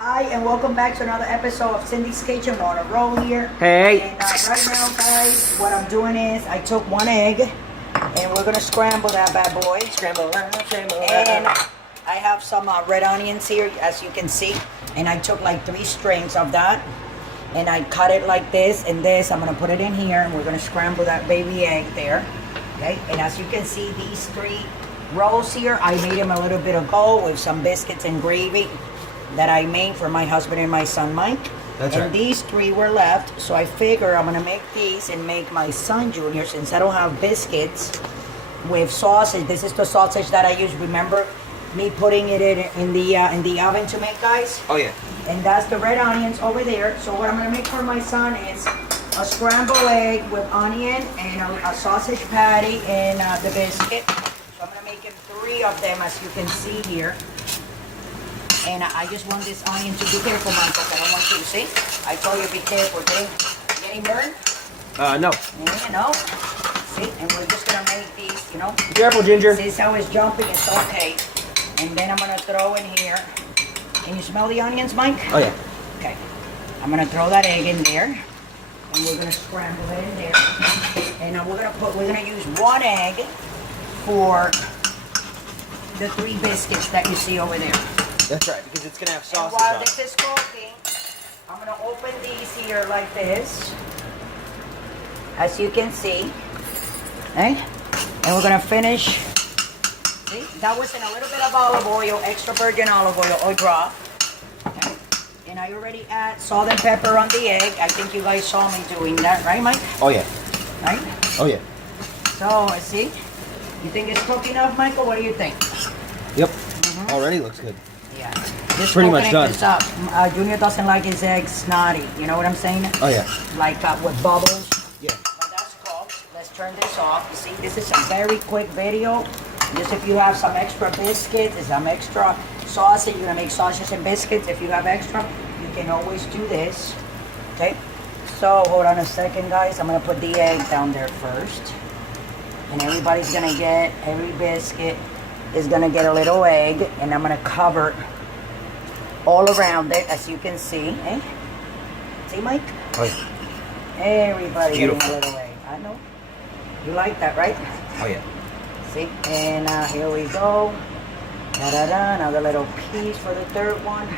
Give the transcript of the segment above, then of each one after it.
Hi, and welcome back to another episode of Cindy's Kitchen. We're on a roll here. Hey. And right now, guys, what I'm doing is I took one egg, and we're gonna scramble that bad boy. Scramble. And I have some red onions here, as you can see. And I took like 3 strings of that, and I cut it like this and this. I'm gonna put it in here, and we're gonna scramble that baby egg there. Okay. And as you can see, these 3 rolls here, I made them a little bit ago with some biscuits and gravy that I made for my husband and my son Mike. That's and right. These 3 were left, so I figure I'm gonna make these and make my son Junior, since I don't have biscuits, with sausage. This is the sausage that I use. Remember me putting it in the oven to make, guys? Oh yeah. And that's the red onions over there. So what I'm gonna make for my son is a scrambled egg with onion and a sausage patty and the biscuit. So I'm gonna make him 3 of them, as you can see here. And I just want this onion to be careful, Michael. I don't want you to see. I told you be careful. Getting burned? No. Yeah, no. See? And we're just gonna make these, you know. Be careful, Ginger. See how it's jumping? It's okay. And then I'm gonna throw in here. Can you smell the onions, Mike? Oh yeah. Okay. I'm gonna throw that egg in there, and we're gonna scramble it in there. And we're gonna use 1 egg for the 3 biscuits that you see over there. That's right, because it's gonna have And sausage while on this it. is cooking, I'm gonna open these here like this, as you can see. Okay? And we're gonna finish. See, that was in a little bit of olive oil, extra virgin olive oil or drop. Okay? And I already add salt and pepper on the egg. I think you guys saw me doing that, right, Mike? Oh yeah. Right? Oh yeah. So, see, you think it's cooked enough, Michael? What do you think? Yep. Already looks good. Yeah. Just Pretty much opening done. this up. Junior doesn't like his eggs snotty. You know what I'm saying? Oh yeah. Like with bubbles. Yeah. Well, that's cooked. Let's turn this off. You see, this is a very quick video. Just if you have some extra biscuits, some extra sausage, you're gonna make sausages and biscuits. If you have extra, you can always do this. Okay? So hold on a second, guys. I'm gonna put the egg down there first. And everybody's gonna get, every biscuit is gonna get a little egg, and I'm gonna cover all around it, as you can see. Eh? See, Mike? Oh yeah. Everybody getting a Beautiful. little egg. I know. You like that, right? Oh yeah. See? And here we go. Da-da-da. Another little piece for the 3rd one.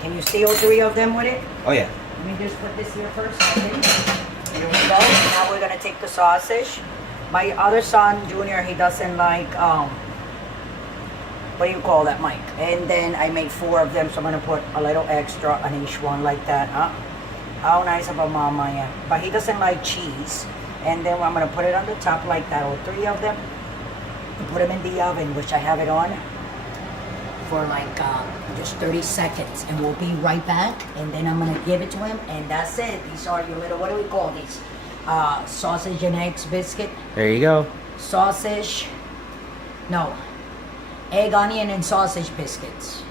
Can you see all 3 of them with it? Oh yeah. Let me just put this here first. Okay. Here we go. Now we're gonna take the sausage. My other son, Junior, he doesn't like what do you call that, Mike? And then I made 4 of them, so I'm gonna put a little extra on each one like that, huh? How nice of a mom I am. But he doesn't like cheese. And then I'm gonna put it on the top like that, all 3 of them. And put them in the oven, which I have it on for like just 30 seconds. And we'll be right back. And then I'm gonna give it to him, and that's it. These are your little, what do we call these? Sausage and eggs biscuit. There you go. Sausage, no, egg, onion, and sausage biscuits.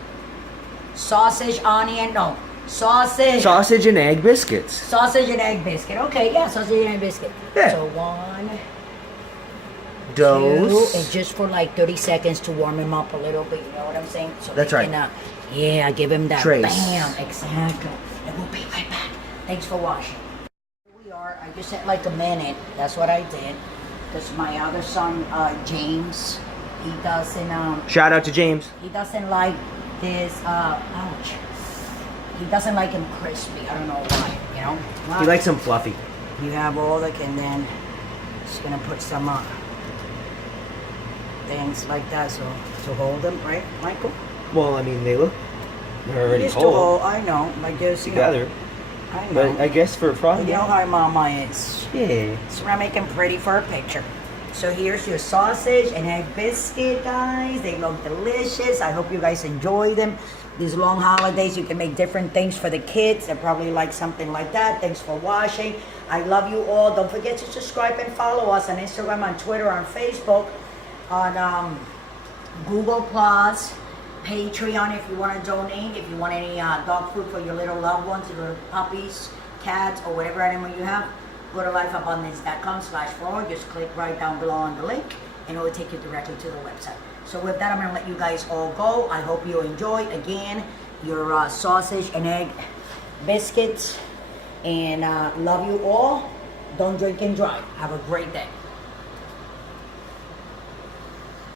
Sausage, onion, no, sausage. Sausage and egg biscuits. Sausage and egg biscuit. Okay, yeah, sausage and egg biscuit. Yeah. So 1, 2, Dose. and just for like 30 seconds to warm him up a little bit. You know what I'm saying? So That's they right. Can, yeah, give him that. Trace. Bam, exactly. And we'll be right back. Thanks for watching. Here we are. I just had like a minute. That's what I did. Because my other son, James, he doesn't, Shout out to James. he doesn't like this, ouch. He doesn't like him crispy. I don't know why, you know? He likes them fluffy. You have all the, and then just gonna put some things like that, so to hold them, right, Michael? Well, I mean, they're already Used to whole hold, I know, like this, together. I know. But I guess for frying. You know how mama is. Yeah. So we're gonna make them pretty for a picture. So here's your sausage and egg biscuit, guys. They look delicious. I hope you guys enjoy them. These long holidays, you can make different things for the kids. They probably like something like that. Thanks for watching. I love you all. Don't forget to subscribe and follow us on Instagram, on Twitter, on Facebook, on Google Plus, Patreon if you want to donate. If you want any dog food for your little loved ones, your little puppies, cats, or whatever animal you have, go to lifeabundance.com/forward. Just click right down below on the link, and it will take you directly to the website. So with that, I'm going to let you guys all go. I hope you enjoyed. Again, your sausage and egg biscuits. And love you all. Don't drink and drive. Have a great day.